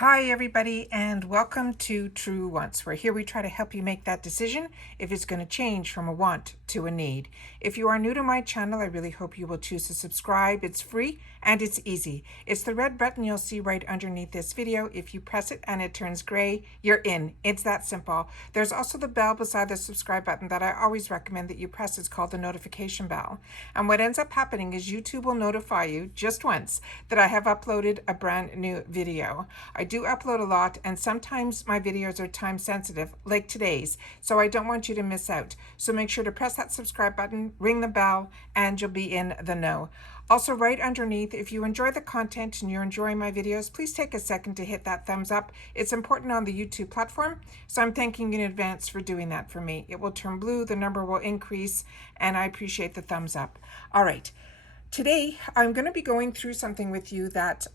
Hi everybody, and welcome to Truewants, where here we try to help you make that decision if it's going to change from a want to a need. If you are new to my channel, I really hope you will choose to subscribe. It's free and it's easy. It's the red button you'll see right underneath this video. If you press it and it turns gray, you're in. It's that simple. There's also the bell beside the subscribe button that I always recommend that you press. It's called the notification bell. And what ends up happening is YouTube will notify you just once that I have uploaded a brand new video. I do upload a lot, and sometimes my videos are time sensitive, like today's, so I don't want you to miss out. So make sure to press that subscribe button, ring the bell, and you'll be in the know. Also, right underneath, if you enjoy the content and you're enjoying my videos, please take a second to hit that thumbs up. It's important on the YouTube platform, so I'm thanking you in advance for doing that for me. It will turn blue, the number will increase, and I appreciate the thumbs up. All right, today I'm going to be going through something with you that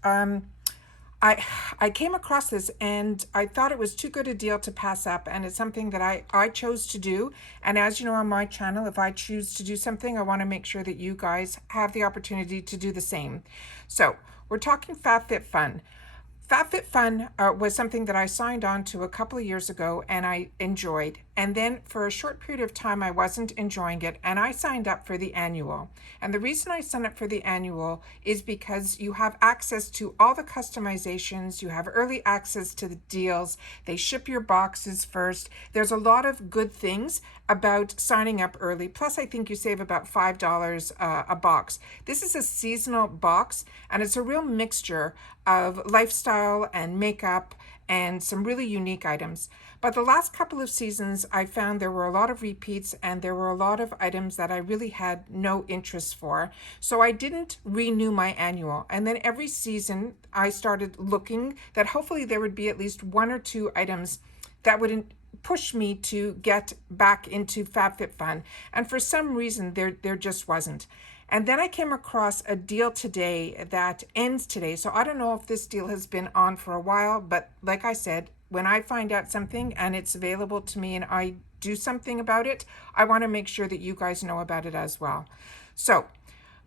I came across this and I thought it was too good a deal to pass up, and it's something that I chose to do. And as you know, on my channel, if I choose to do something, I want to make sure that you guys have the opportunity to do the same. So we're talking FabFitFun. FabFitFun was something that I signed on to a couple of years ago and I enjoyed. And then for a short period of time, I wasn't enjoying it, and I signed up for the annual. And the reason I signed up for the annual is because you have access to all the customizations, you have early access to the deals, they ship your boxes first. There's a lot of good things about signing up early. Plus, I think you save about $5 a box. This is a seasonal box, and it's a real mixture of lifestyle and makeup and some really unique items. But the last couple of seasons, I found there were a lot of repeats and there were a lot of items that I really had no interest for. So I didn't renew my annual. And then every season, I started looking that hopefully there would be at least one or two items that would push me to get back into FabFitFun. And for some reason, there just wasn't. And then I came across a deal today that ends today. So I don't know if this deal has been on for a while, but like I said, when I find out something and it's available to me and I do something about it, I want to make sure that you guys know about it as well. So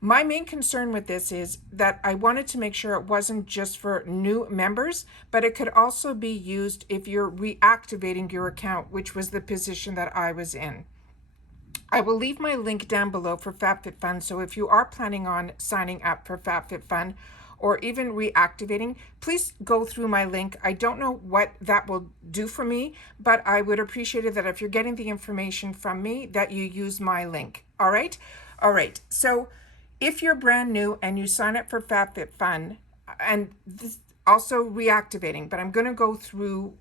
my main concern with this is that I wanted to make sure it wasn't just for new members, but it could also be used if you're reactivating your account, which was the position that I was in. I will leave my link down below for FabFitFun, so if you are planning on signing up for FabFitFun or even reactivating, please go through my link. I don't know what that will do for me, but I would appreciate it that if you're getting the information from me, that you use my link. All right? All right. So if you're brand new and you sign up for FabFitFun, and this also reactivating, but I'm going to go through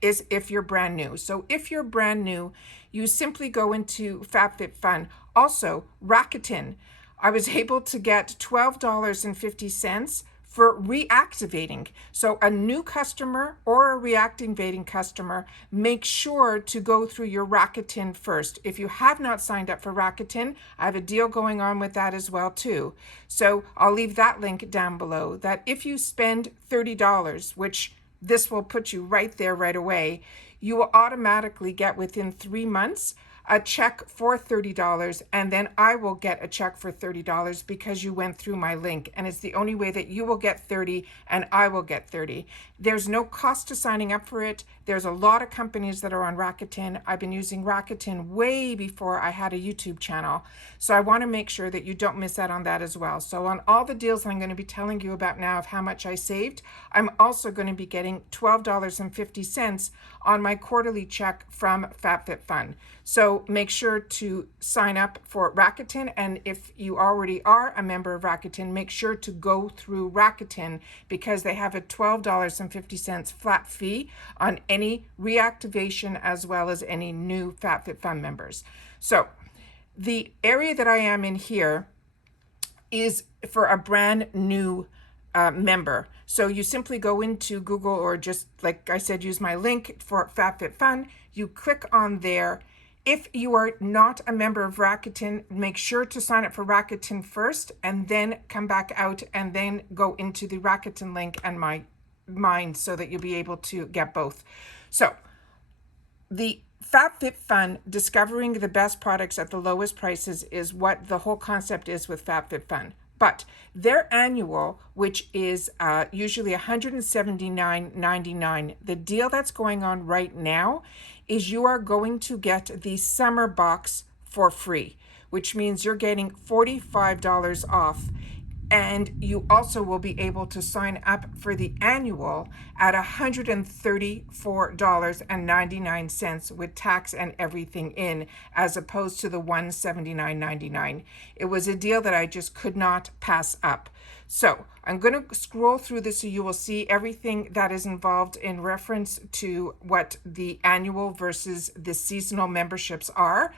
is if you're brand new. So if you're brand new, you simply go into FabFitFun. Also, Rakuten, I was able to get $12.50 for reactivating. So a new customer or a reactivating customer, make sure to go through your Rakuten first. If you have not signed up for Rakuten, I have a deal going on with that as well too. So I'll leave that link down below, that if you spend $30, which this will put you right there right away, you will automatically get within 3 months a check for $30, and then I will get a check for $30 because you went through my link, and it's the only way that you will get 30 and I will get 30. There's no cost to signing up for it. There's a lot of companies that are on Rakuten. I've been using Rakuten way before I had a YouTube channel, so I want to make sure that you don't miss out on that as well. So on all the deals I'm going to be telling you about now of how much I saved, I'm also going to be getting $12.50 on my quarterly check from FabFitFun. So make sure to sign up for Rakuten, and if you already are a member of Rakuten, make sure to go through Rakuten because they have a $12.50 flat fee on any reactivation as well as any new FabFitFun members. So the area that I am in here is for a brand new member. So you simply go into Google, or just like I said, use my link for FabFitFun. You click on there. If you are not a member of Rakuten, make sure to sign up for Rakuten first and then come back out and then go into the Rakuten link and mine so that you'll be able to get both. So the FabFitFun, discovering the best products at the lowest prices, is what the whole concept is with FabFitFun. But their annual, which is usually $179.99, the deal that's going on right now is you are going to get the summer box for free, which means you're getting $45 off. And you also will be able to sign up for the annual at $134.99 with tax and everything in, as opposed to the $179.99. It was a deal that I just could not pass up. So I'm going to scroll through this so you will see everything that is involved in reference to what the annual versus the seasonal memberships are.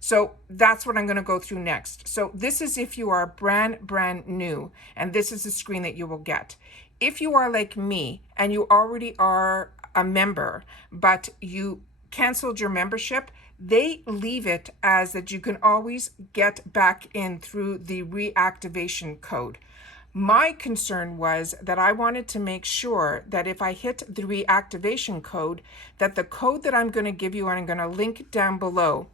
So that's what I'm going to go through next. So this is if you are brand new, and this is the screen that you will get. If you are like me and you already are a member, but you canceled your membership, they leave it as that you can always get back in through the reactivation code. My concern was that I wanted to make sure that if I hit the reactivation code, that the code that I'm going to give you, and I'm going to link down below,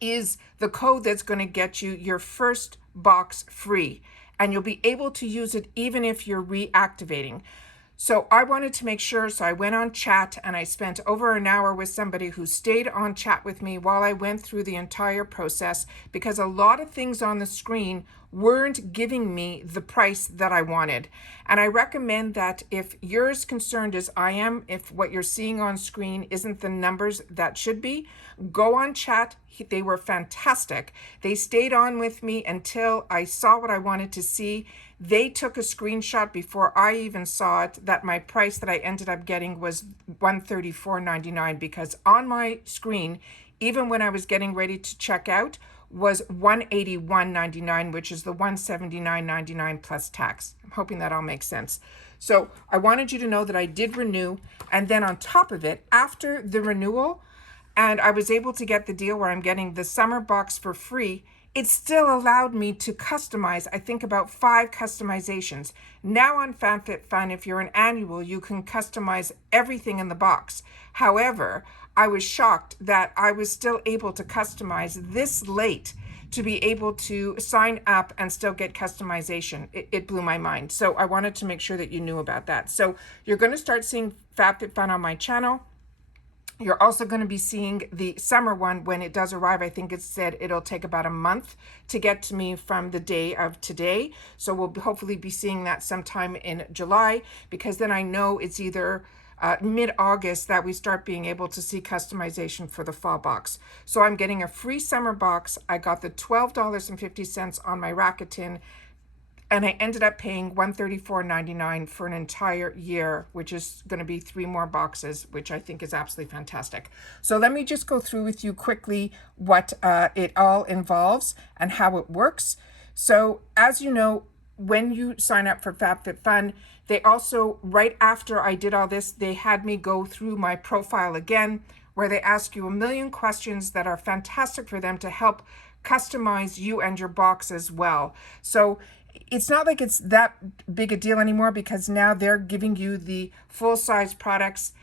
is the code that's going to get you your first box free, and you'll be able to use it even if you're reactivating. So I wanted to make sure, so I went on chat and I spent over an hour with somebody who stayed on chat with me while I went through the entire process, because a lot of things on the screen weren't giving me the price that I wanted. And I recommend that if you're as concerned as I am, if what you're seeing on screen isn't the numbers that should be, go on chat. They were fantastic. They stayed on with me until I saw what I wanted to see. They took a screenshot before I even saw it that my price that I ended up getting was $134.99, because on my screen, even when I was getting ready to check out, was $181.99, which is the $179.99 plus tax. I'm hoping that all makes sense. So I wanted you to know that I did renew, and then on top of it, after the renewal, and I was able to get the deal where I'm getting the summer box for free, it still allowed me to customize, I think, about 5 customizations. Now on FabFitFun, if you're an annual, you can customize everything in the box. However, I was shocked that I was still able to customize this late to be able to sign up and still get customization. It blew my mind. So I wanted to make sure that you knew about that. So you're going to start seeing FabFitFun on my channel. You're also going to be seeing the summer one when it does arrive. I think it said it'll take about a month to get to me from the day of today. So we'll hopefully be seeing that sometime in July, because then I know it's either mid-August that we start being able to see customization for the fall box. So I'm getting a free summer box. I got the $12.50 on my Rakuten, and I ended up paying $134.99 for an entire year, which is going to be 3 more boxes, which I think is absolutely fantastic. So let me just go through with you quickly what it all involves and how it works. So as you know, when you sign up for FabFitFun, they also, right after I did all this, they had me go through my profile again, where they ask you a million questions that are fantastic for them to help customize you and your box as well. So it's not like it's that big a deal anymore, because now they're giving you the full-size products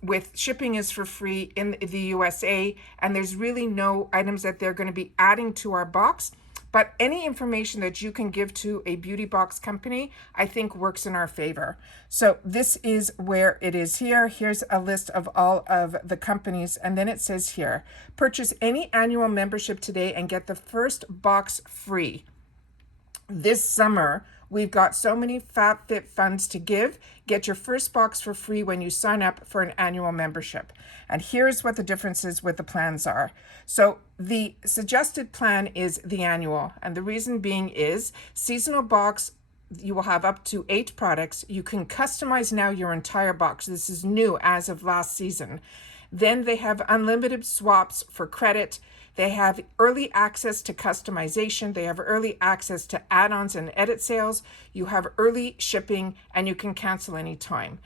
with shipping is for free in the USA, and there's really no items that they're going to be adding to our box. But any information that you can give to a beauty box company, I think works in our favor. So this is where it is here. Here's a list of all of the companies. And then it says here, purchase any annual membership today and get the first box free. This summer, we've got so many FabFitFuns to give. Get your first box for free when you sign up for an annual membership. And here's what the differences with the plans are. So the suggested plan is the annual. And the reason being is seasonal box, you will have up to 8 products. You can customize now your entire box. This is new as of last season. Then they have unlimited swaps for credit. They have early access to customization. They have early access to add-ons and edit sales. You have early shipping, and you can cancel anytime.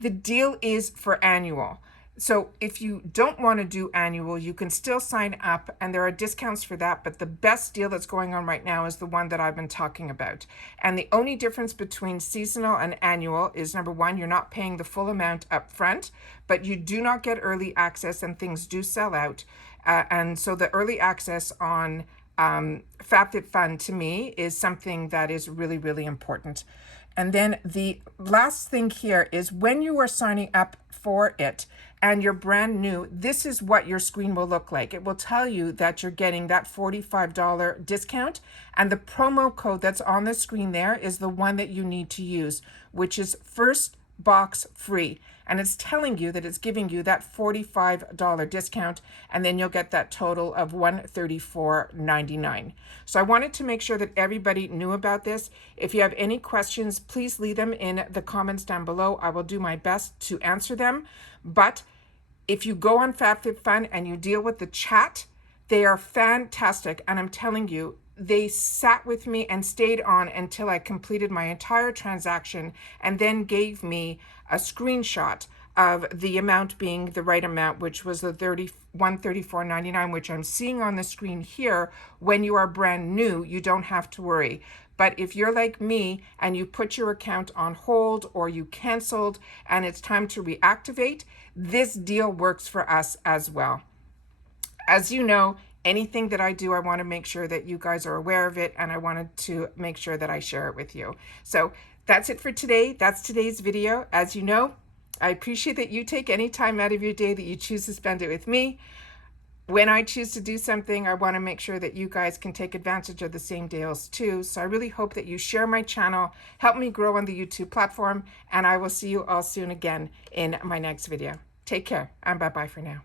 The deal is for annual. So if you don't want to do annual, you can still sign up, and there are discounts for that. But the best deal that's going on right now is the one that I've been talking about. And the only difference between seasonal and annual is, number one, you're not paying the full amount up front, but you do not get early access, and things do sell out. And so the early access on FabFitFun to me is something that is really, really important. And then the last thing here is when you are signing up for it and you're brand new, this is what your screen will look like. It will tell you that you're getting that $45 discount, and the promo code that's on the screen there is the one that you need to use, which is first box free. And it's telling you that it's giving you that $45 discount, and then you'll get that total of $134.99. So I wanted to make sure that everybody knew about this. If you have any questions, please leave them in the comments down below. I will do my best to answer them. But if you go on FabFitFun and you deal with the chat, they are fantastic. And I'm telling you, they sat with me and stayed on until I completed my entire transaction, and then gave me a screenshot of the amount being the right amount, which was the $134.99, which I'm seeing on the screen here. When you are brand new, you don't have to worry. But if you're like me and you put your account on hold or you canceled and it's time to reactivate, this deal works for us as well. As you know, anything that I do, I want to make sure that you guys are aware of it, and I wanted to make sure that I share it with you. So that's it for today. That's today's video. As you know, I appreciate that you take any time out of your day that you choose to spend it with me. When I choose to do something, I want to make sure that you guys can take advantage of the same deals too. So I really hope that you share my channel, help me grow on the YouTube platform, and I will see you all soon again in my next video. Take care, and bye-bye for now.